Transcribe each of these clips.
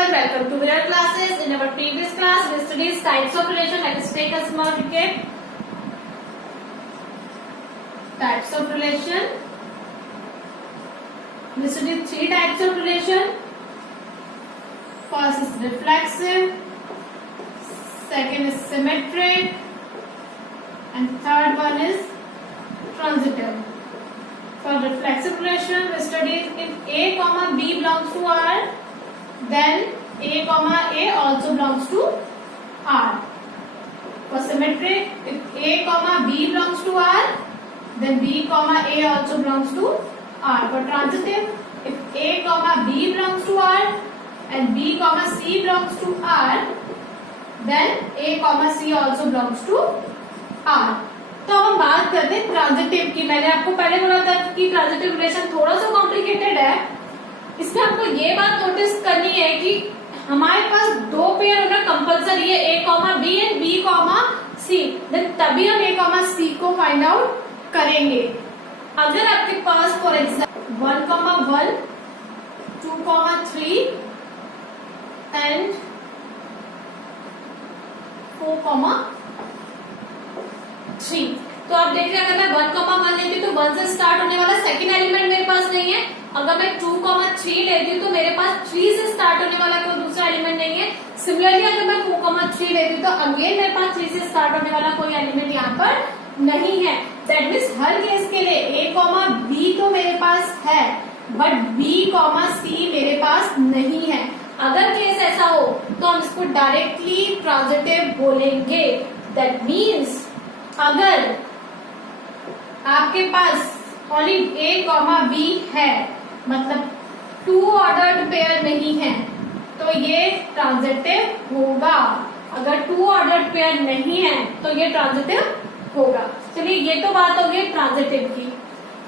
everyone, welcome to Virat classes. In our previous class, we studied types of relation. Let us take a small recap. Types of relation. We studied three types of relation. First is reflexive, second is symmetric, and third one is transitive. For reflexive relation, we studied if A comma B belongs to R, then A comma A also belongs to R. For symmetric, if A comma B belongs to R, then B comma A also belongs to R. For transitive, if A comma B belongs to R and B comma C belongs to R, then A comma C also belongs to R. तो अब हम बात करते हैं transitive की। मैंने आपको पहले बोला था कि ट्रांजिटिव रिलेशन थोड़ा सा कॉम्प्लिकेटेड है। इसमें आपको ये बात नोटिस करनी है कि हमारे पास दो पेयर होना कंपलसरी है, A comma B and B comma C, तभी हम ए कॉमा सी को फाइंड आउट करेंगे। अगर आपके पास फॉर एग्जाम्पल 1,1, 2,3 एंड 4,3, तो आप देख रहे हैं अगर मैं 1,1 लेती हूँ तो 1 से स्टार्ट होने वाला सेकंड एलिमेंट मेरे पास नहीं है। अगर मैं 2,3 लेती हूँ तो मेरे पास 3 से स्टार्ट होने वाला कोई दूसरा एलिमेंट नहीं है। सिमिलरली अगर मैं 4,3 लेती हूँ तो अगेन मेरे पास 3 से स्टार्ट होने वाला कोई एलिमेंट यहाँ पर नहीं है। दैट मीन्स हर केस के लिए ए कॉमा बी तो मेरे पास है, बट बी कॉमा सी मेरे पास नहीं है। अगर केस ऐसा हो तो हम इसको डायरेक्टली ट्रांजिटिव बोलेंगे। दैट मीन्स अगर आपके पास ओनली ए कॉमा बी है, मतलब टू ऑर्डर्ड पेयर नहीं है, तो ये ट्रांजिटिव होगा। अगर टू ऑर्डर्ड पेयर नहीं है तो ये ट्रांजिटिव होगा। चलिए ये तो बात होगी ट्रांजिटिव की।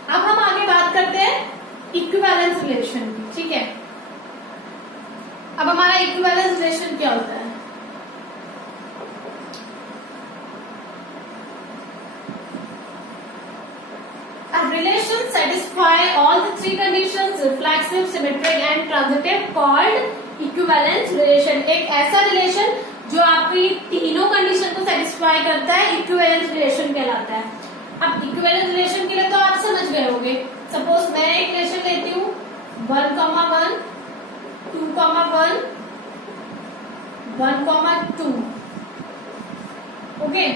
अब हम आगे बात करते हैं इक्विवेलेंस रिलेशन की। ठीक है, अब हमारा इक्विवेलेंस रिलेशन क्या होता है? A relation satisfy all the three conditions, reflexive, symmetric and transitive, called equivalence relation। एक ऐसा रिलेशन जो आपकी तीनों कंडीशन को सेटिस्फाई करता है, इक्विवेलेंस रिलेशन कहलाता है। अब इक्विवेलेंस रिलेशन के लिए तो आप समझ गए होंगे। सपोज मैं एक रिलेशन लेती हूँ 1,1, 2,1, 1,2, ओके।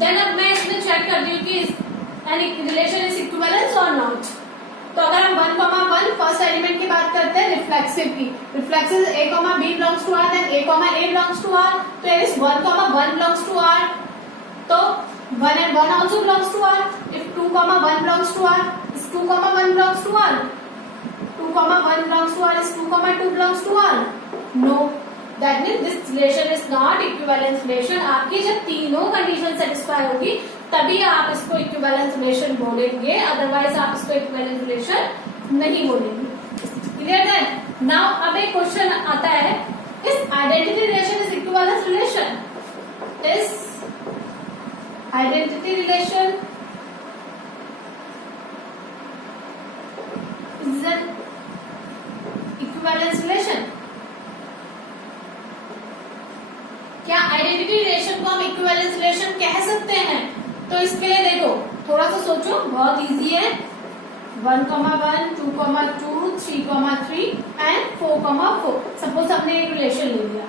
देन अब मैं इसमें चेक करती हूँ कि रिलेशन इज इक्विवेलेंस और नॉट। तो अगर हम 1,1 फर्स्ट एलिमेंट की बात करते हैं रिफ्लेक्सिव की, reflexive A comma B belongs to R, then A comma A belongs to R, तो इस 1,1 बिलोंग्स टू आर, तो 1 and 1 also belongs to R. If 2,1 belongs to R, is 2,1 belongs to R? 2,1 belongs to R, is 2,2 belongs to R? No. That means this relation is not equivalence relation. आपकी जब तीनों condition satisfy होगी तभी आप इसको equivalence relation बोलेंगे, otherwise आप इसको इक्विवेलेंस रिलेशन नहीं बोलेंगे। क्लियर है? नाउ अब एक क्वेश्चन आता है, इस identity relation is equivalence relation? इस identity relation is an equivalence relation। क्या आइडेंटिटी रिलेशन को हम इक्विवेलेंस रिलेशन कह सकते हैं? तो इसके लिए देखो थोड़ा सा सोचो, बहुत इजी है। 1,1, 2,2, 3,3 एंड 4,4। सपोज हमने एक रिलेशन ले लिया।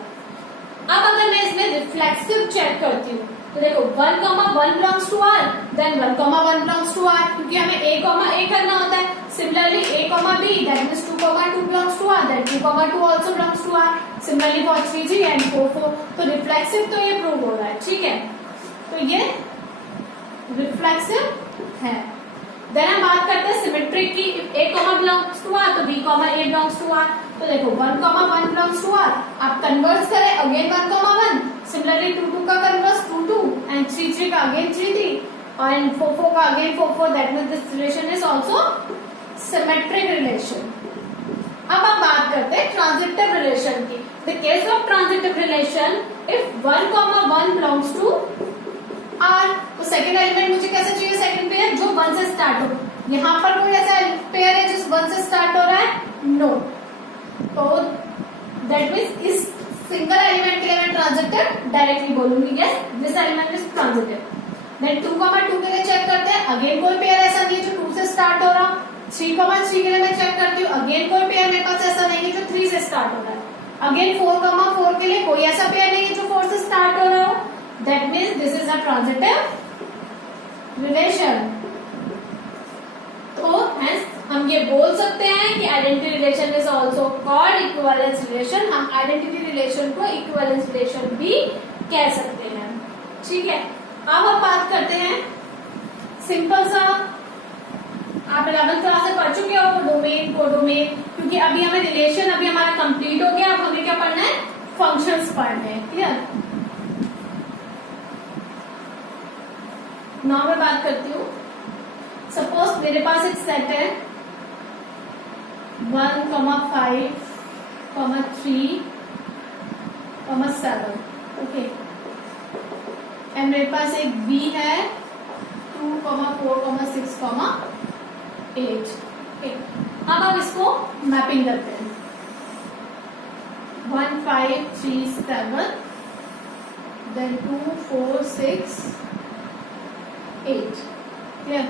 अब अगर मैं इसमें रिफ्लेक्सिव चेक करती हूँ तो देखो 1,1 belongs to R, then 1,1 belongs to R, क्योंकि हमें ए कॉमा ए करना होता है। Similarly A comma B, that means 2,2 belongs to R, then 2,2 also belongs to R. Similarly for 3 and 4, तो रिफ्लेक्सिव तो ये प्रूव हो रहा है। ठीक है, तो ये रिफ्लेक्सिव है। देन हम बात करते हैं सिमेट्रिक की। A comma belongs to R तो B comma A belongs to R. तो देखो 1,1 बिलोंग्स टू आर, आप कन्वर्स करें अगेन 1,1, सिमिलरली 2,2 का कन्वर्स 2,2 एंड 3,3 का अगेन 3,3 और 4,4 का again 4,4। That means this relation is also symmetric relation. अब हम बात करते हैं ट्रांजिटिव रिलेशन की। The case of transitive relation, if 1,1 belongs to R, तो सेकंड एलिमेंट मुझे कैसे चाहिए? सेकंड पेयर जो 1 से स्टार्ट हो। यहाँ पर कोई ऐसा पेयर है जिस 1 से स्टार्ट हो रहा है? नो। तो दैट मीन्स इस सिंगल एलिमेंट के लिए मैं ट्रांजिटिव डायरेक्टली बोलूंगी yes this element is transitive. Then 2,2 के लिए चेक करते हैं, अगेन कोई पेयर ऐसा नहीं है जो 2 से स्टार्ट हो रहा। 3,3 के लिए मैं चेक करती हूँ, अगेन कोई पेयर मेरे पास ऐसा नहीं है जो 3 से स्टार्ट हो रहा है। अगेन 4,4 के लिए कोई ऐसा पेयर नहीं है जो 4 से स्टार्ट हो रहा हो। That means this is a transitive relation. तो हेंस हम ये बोल सकते हैं कि identity relation is also called equivalence relation. हम आइडेंटिटी रिलेशन को इक्विवेलेंस रिलेशन भी कह सकते हैं। ठीक है, अब हम बात करते हैं सिंपल सा, आप 11th क्लास से पढ़ चुके हो डोमेन कोडोमेन, क्योंकि अभी हमें रिलेशन अभी हमारा कंप्लीट हो गया। अब हमें क्या पढ़ना है, फंक्शंस पढ़ने हैं। क्लियर। नाउ मैं बात करती हूँ, सपोज मेरे पास एक सेट है 1, 5, 3, 7 ओके, एंड मेरे पास एक बी है 2, 4, 6, 8। अब हम इसको मैपिंग करते हैं 1, 5, 3, 7 देन 2, 4, 6, 8। क्लियर।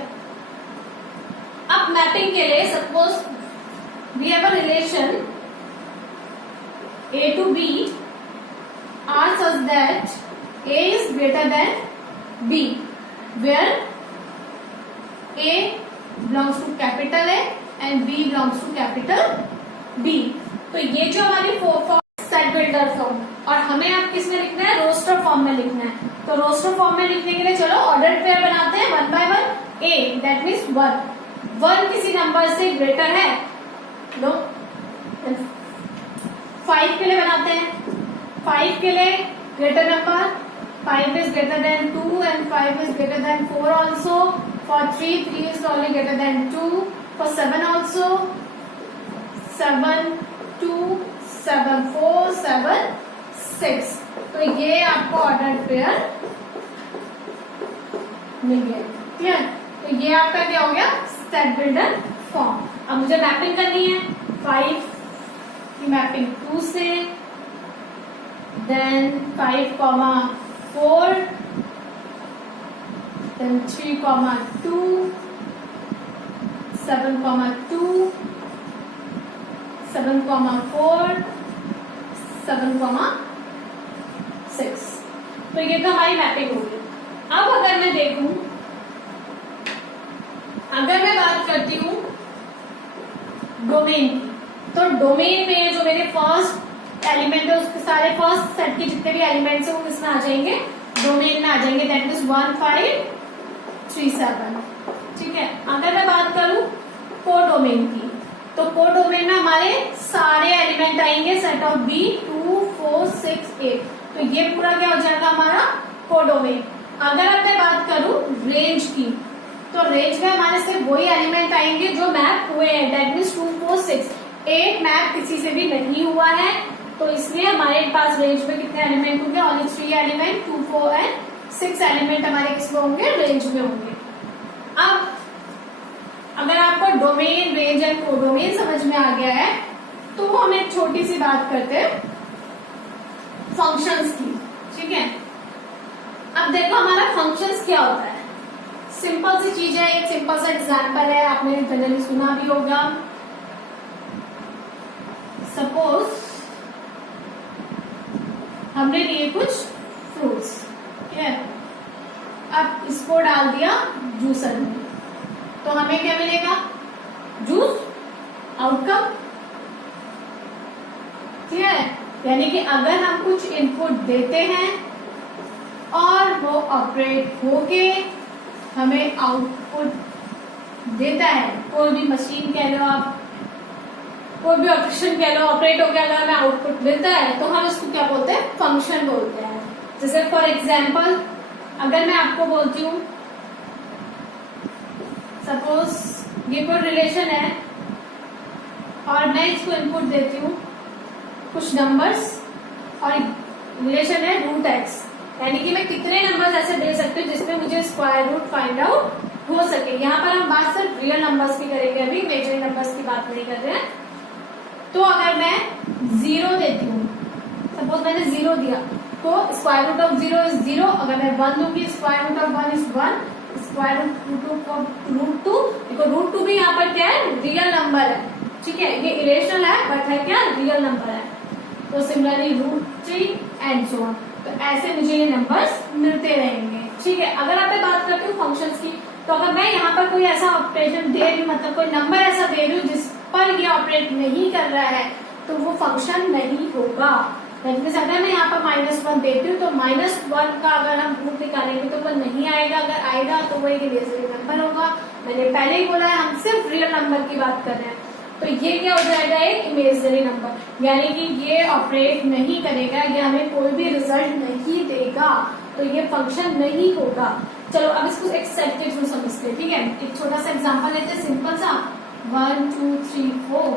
अब मैपिंग के लिए suppose we have a relation A to B are such that A is greater than B, where A belongs to capital A and B belongs to capital B। तो ये जो हमारी set builder form, और हमें अब किस में लिखना है, रोस्टर फॉर्म में लिखना है। तो रोस्टर फॉर्म में लिखने के लिए चलो ऑर्डर पेयर बनाते हैं 1 by 1। A दैट मीन्स 1 किसी नंबर से ग्रेटर है, लो 5 के लिए बनाते हैं, 5 के लिए greater number, 5 is greater than 2 and 5 is greater than 4 also. For 3 is only greater than 2. For 7 also, 7, 2, 7, 4, 7, 6। तो ये आपको ऑर्डर पेयर मिल गया। क्लियर। तो ये आपका क्या हो गया, सेट बिल्डर फॉर्म। अब मुझे मैपिंग करनी है 5 की मैपिंग 2 से, देन 5, 4, then 3, 2, 7, 2, 7, 4, 7, 6। तो ये तो हमारी मैपिंग होगी। अब अगर मैं देखूं, अगर मैं बात करती हूं डोमेन की, तो डोमेन में जो मेरे फर्स्ट एलिमेंट है उसके सारे फर्स्ट सेट के जितने भी एलिमेंट्स हैं वो किसमें आ जाएंगे, डोमेन में आ जाएंगे। That means 1, 5, 3, 7। ठीक है। अगर मैं बात करूं कोडोमेन की, तो कोडोमेन में हमारे सारे एलिमेंट आएंगे सेट ऑफ बी 2, 4, 6, 8। तो ये पूरा क्या हो जाएगा हमारा कोडोमेन। अगर अब मैं बात करूं रेंज की, तो रेंज में हमारे सिर्फ वही एलिमेंट आएंगे जो मैप हुए हैं। दैट मीन्स 2, 4, 6, 8 मैप किसी से भी नहीं हुआ है, तो इसलिए हमारे पास रेंज में कितने एलिमेंट होंगे, ओनली 3 एलिमेंट, 2, 4 एंड 6 एलिमेंट हमारे किसमें होंगे, रेंज में होंगे। अब अगर आपको डोमेन, रेंज एंड कोडोमेन समझ में आ गया है, तो हम एक छोटी सी बात करते हैं फंक्शंस की। ठीक है। अब देखो हमारा फंक्शंस क्या होता है, सिंपल सी चीज है, एक सिंपल सा एग्जांपल है, आपने जनरली सुना भी होगा। सपोज हमने लिए कुछ फ्रूट्स, ठीक है, अब इसको डाल दिया जूसर में, तो हमें क्या मिलेगा, जूस आउटकम। ठीक है। यानी कि अगर हम कुछ इनपुट देते हैं और वो ऑपरेट होके हमें आउटपुट देता है, कोई भी मशीन कह लो आप, कोई भी ऑपरेशन कह लो, ऑपरेट होकर अगर हमें आउटपुट मिलता है तो हम इसको क्या बोलते हैं, फंक्शन बोलते हैं। जैसे फॉर एग्जाम्पल अगर मैं आपको बोलती हूँ, सपोज ये कोई रिलेशन है और मैं इसको इनपुट देती हूँ कुछ नंबर्स, और रिलेशन है रूट एक्स, यानी कि मैं कितने नंबर्स ऐसे दे सकती हूँ जिसमें मुझे स्क्वायर रूट फाइंड आउट हो सके। यहाँ पर हम बात सिर्फ रियल नंबर्स की करेंगे, अभी इमेजिनरी नंबर्स की बात नहीं कर रहे हैं। तो अगर मैं 0 देती हूँ मैंने 0 दिया तो स्क्वायर रूट ऑफ 0 इज 0। अगर मैं 1 दूंगी square root of 1 is 1, square root 2, देखो रूट 2 भी यहाँ पर क्या है, रियल नंबर है, ठीक है, ये इरेशनल है बट है क्या, रियल नंबर है। तो similarly root 3 and so on. तो ऐसे मुझे ये नंबर्स मिलते रहेंगे, ठीक है। अगर आप बात करती हूँ फंक्शंस की, तो अगर मैं यहाँ पर कोई ऐसा ऑपरेशन दे रही हूँ, मतलब कोई नंबर ऐसा दे रही हूँ जिस पर ये ऑपरेट नहीं कर रहा है, तो वो फंक्शन नहीं होगा। अगर मैं यहाँ पर -1 देती हूँ तो -1 का अगर हम रूट निकालेंगे तो वो नहीं आएगा, अगर आएगा तो वो एक इमेजिनरी नंबर होगा। मैंने पहले ही बोला है हम सिर्फ रियल नंबर की बात कर रहे हैं, तो ये क्या हो जाएगा, एक इमेजिनरी नंबर, यानी कि ये ऑपरेट नहीं करेगा, ये हमें कोई भी रिजल्ट नहीं देगा, तो ये फंक्शन नहीं होगा। चलो अब इसको एक सेट के थ्रू समझते हैं, ठीक है। एक छोटा सा एग्जांपल लेते हैं, सिंपल सा, 1 2 3 4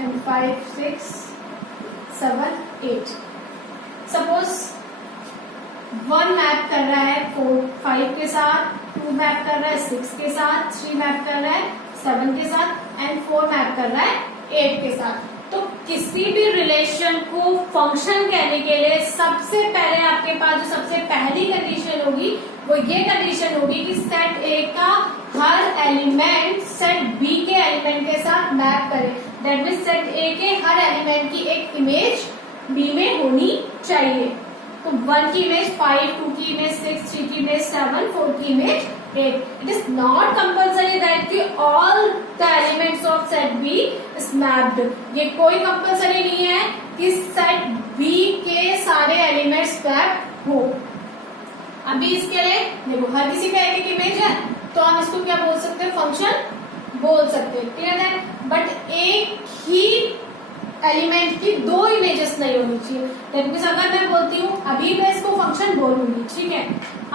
एंड 5 6 7 8। सपोज 1 मैप कर रहा है 4 5 के साथ, 2 मैप कर रहा है 6 के साथ, 3 मैप कर रहा है 7 के साथ एंड 4 मैप कर रहा है 8 के साथ। तो किसी भी रिलेशन को फंक्शन कहने के लिए सबसे पहले आपके पास जो सबसे पहली कंडीशन होगी वो ये कंडीशन होगी कि सेट ए का हर एलिमेंट सेट बी के एलिमेंट के साथ मैप करे। दैट मीन्स सेट ए के हर एलिमेंट की एक इमेज बी में होनी चाहिए। तो 1 की इमेज 5, 2 की इमेज 6, 3 की इमेज 7, 4 की image 8। It is not compulsory that कि all the elements of set B is mapped। ये कोई कंपल्सरी नहीं है कि सेट B के सारे एलिमेंट्स मैप हो। अभी इसके लिए देखो हर किसी का एक एक इमेज है, तो हम इसको क्या बोल सकते हैं, फंक्शन बोल सकते हैं, क्लियर है। बट एक ही एलिमेंट की 2 इमेजेस नहीं होनी चाहिए। दैट मींस अगर मैं बोलती हूँ, अभी मैं इसको फंक्शन बोलूंगी, ठीक है।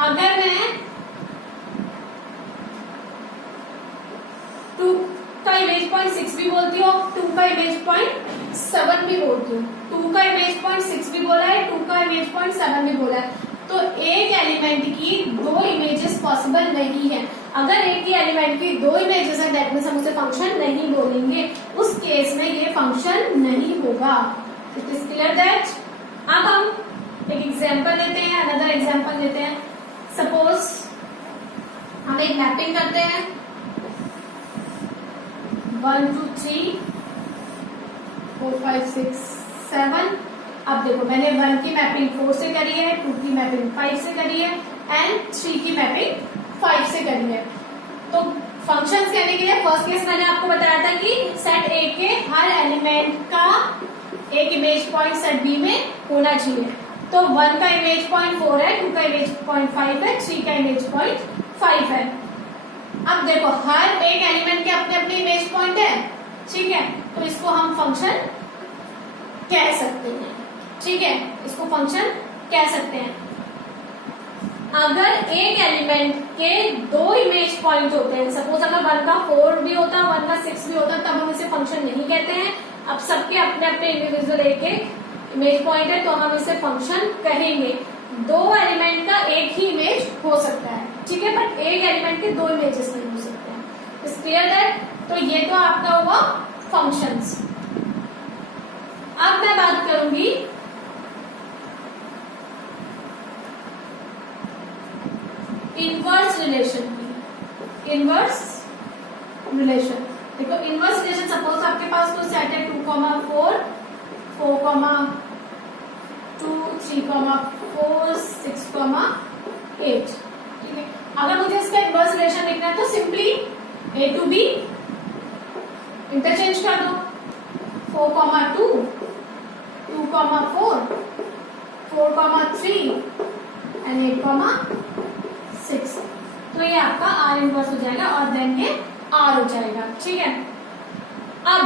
अगर मैं 2 का इमेज पॉइंट 6 भी बोलती हूँ, 2 का इमेज पॉइंट 7 भी बोलती हूँ, 2 का इमेज पॉइंट 6 भी बोला है, 2 का इमेज पॉइंट 7 भी बोला है, तो एक एलिमेंट की 2 इमेजेस पॉसिबल नहीं है। अगर एक ही एलिमेंट की 2 इमेजेस है, दैट मींस हम उसे फंक्शन नहीं बोलेंगे, उस केस में ये फंक्शन नहीं होगा। It is clear that. अब हम एक एग्जांपल लेते हैं, अनदर एग्जांपल लेते हैं। सपोज हम एक मैपिंग करते हैं 1 2 3 4 5 6 7। अब देखो मैंने 1 की मैपिंग 4 से करी है, 2 की मैपिंग 5 से करी है एंड 3 की मैपिंग 5 से करी है। तो फंक्शंस कहने के लिए फर्स्ट केस मैंने आपको बताया था कि सेट ए के हर एलिमेंट का एक इमेज पॉइंट सेट बी में होना चाहिए। तो 1 का इमेज पॉइंट 4 है, 2 का इमेज पॉइंट 5 है, 3 का इमेज पॉइंट 5 है। अब देखो हर एक एलिमेंट के अपने अपने इमेज पॉइंट है, ठीक है, तो इसको हम फंक्शन कह सकते हैं, ठीक है, इसको फंक्शन कह सकते हैं। अगर एक एलिमेंट के 2 इमेज पॉइंट होते हैं, सपोज अगर 1 का 4 भी होता, 1 का 6 भी होता, तब हम इसे फंक्शन नहीं कहते हैं। अब सबके अपने अपने इंडिविजुअल एक एक इमेज पॉइंट है, तो हम इसे फंक्शन कहेंगे। 2 एलिमेंट का एक ही इमेज हो सकता है, ठीक है, बट एक एलिमेंट के 2 इमेजेस नहीं हो सकते हैं। Is clear that. तो ये तो आपका हुआ फंक्शंस। अब मैं बात करूंगी इनवर्स रिलेशन की। इनवर्स रिलेशन देखो, इनवर्स रिलेशन सपोज आपके पास कोई सेट है 2, 4 4, 2 3, 4 6, 8, ठीक है। अगर मुझे इसका इनवर्स रिलेशन लिखना है तो simply A to B interchange कर दो, 4, 2 2, 4 4, 3 एंड 8, 6। तो ये आपका आर इनवर्स हो जाएगा और देन ये आर हो जाएगा, ठीक है। अब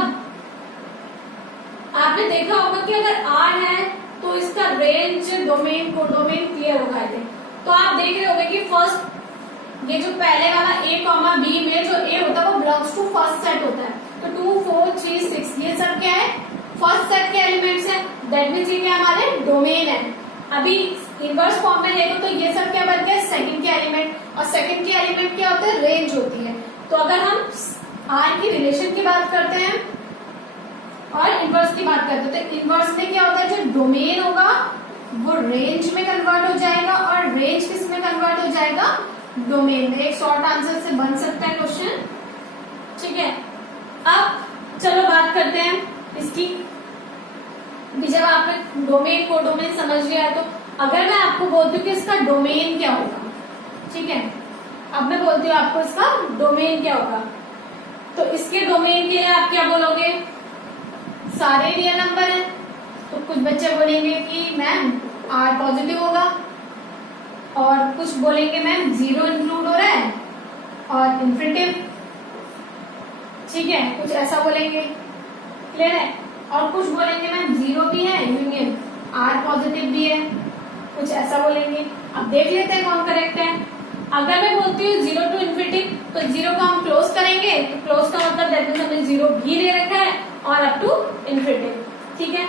आपने देखा होगा कि अगर आर है तो इसका रेंज डोमेन कोडोमेन क्लियर होगा। तो आप देख रहे होंगे कि फर्स्ट ये जो पहले वाला a, b में जो a होता है वो बिलोंग्स टू फर्स्ट सेट होता है। तो 2 4 3 6 ये सब क्या है, फर्स्ट सेट के एलिमेंट्स है। दैट मींस ये क्या हमारे डोमेन है। अभी इनवर्स फॉर्म में देखो तो ये सब क्या बन गया, सेकंड के एलिमेंट, और सेकंड के एलिमेंट क्या होते हैं, रेंज होती है। तो अगर हम आर की रिलेशन की बात करते हैं और इनवर्स की बात करते हैं तो इनवर्स में क्या होता है, जो डोमेन होगा वो रेंज में कन्वर्ट हो जाएगा और रेंज किस में कन्वर्ट हो जाएगा, डोमेन में। एक शॉर्ट आंसर से बन सकता है क्वेश्चन, ठीक है। अब चलो बात करते हैं इसकी, जब आपने डोमेन समझ लिया है तो अगर मैं आपको बोलती हूँ कि इसका डोमेन क्या होगा, ठीक है, अब मैं बोलती हूँ आपको इसका डोमेन क्या होगा, तो इसके डोमेन के लिए आप क्या बोलोगे, सारे रियल नंबर हैं। तो कुछ बच्चे बोलेंगे कि मैम आर पॉजिटिव होगा, और कुछ बोलेंगे मैम जीरो इंक्लूड हो रहा है और इन्फिनिटिव, ठीक है, कुछ ऐसा बोलेंगे, क्लियर है। और कुछ बोलेंगे मैम जीरो भी है यूनियन आर पॉजिटिव भी है, कुछ ऐसा बोलेंगे। अब देख लेते हैं कौन करेक्ट है। अगर मैं बोलती हूँ जीरो टू इन्फिनिटिव, तो जीरो को हम क्लोज करेंगे, तो क्लोज का मतलब दैट मींस हमने जीरो भी ले रखा है और अप टू इन्फिनिटिव, ठीक है।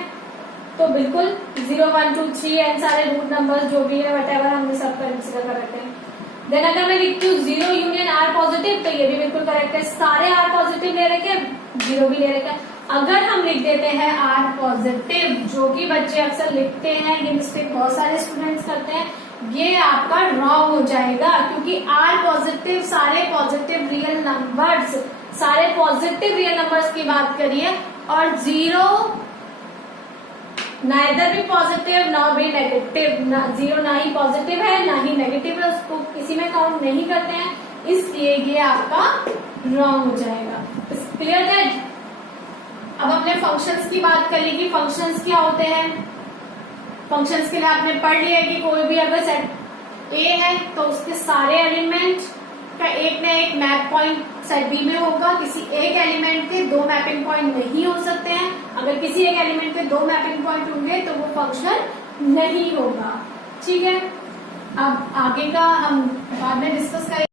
तो बिल्कुल 0 1 2 3 एंड सारे रूट नंबर्स जो भी है वट एवर हमने सब कंसिडर कर रखे हैं। देन अगर मैं लिखती हूँ जीरो यूनियन आर पॉजिटिव, तो ये भी बिल्कुल करेक्ट है, सारे आर पॉजिटिव ले रखे हैं, जीरो भी ले रखा है। अगर हम लिख देते हैं आर पॉजिटिव, जो कि बच्चे अक्सर लिखते हैं, ये मिस्टेक बहुत सारे स्टूडेंट्स करते हैं, ये आपका रॉन्ग हो जाएगा, क्योंकि आर पॉजिटिव सारे पॉजिटिव रियल नंबर्स, सारे पॉजिटिव रियल नंबर्स की बात करिए, और जीरो नाइदर भी पॉजिटिव ना भी नेगेटिव, जीरो ना ही पॉजिटिव है ना ही नेगेटिव है, उसको किसी में काउंट नहीं करते हैं, इसलिए ये आपका रॉन्ग हो जाएगा। Clear that. अब अपने फंक्शंस की बात कर ली कि फंक्शंस क्या होते हैं। फंक्शंस के लिए आपने पढ़ लिया कि कोई भी अगर सेट ए है तो उसके सारे एलिमेंट का एक न एक मैप पॉइंट सेट बी में होगा, किसी एक एलिमेंट के दो मैपिंग पॉइंट नहीं हो सकते हैं, अगर किसी एक एलिमेंट के दो मैपिंग पॉइंट होंगे तो वो फंक्शन नहीं होगा, ठीक है। अब आगे का हम बाद में डिस्कस करेंगे।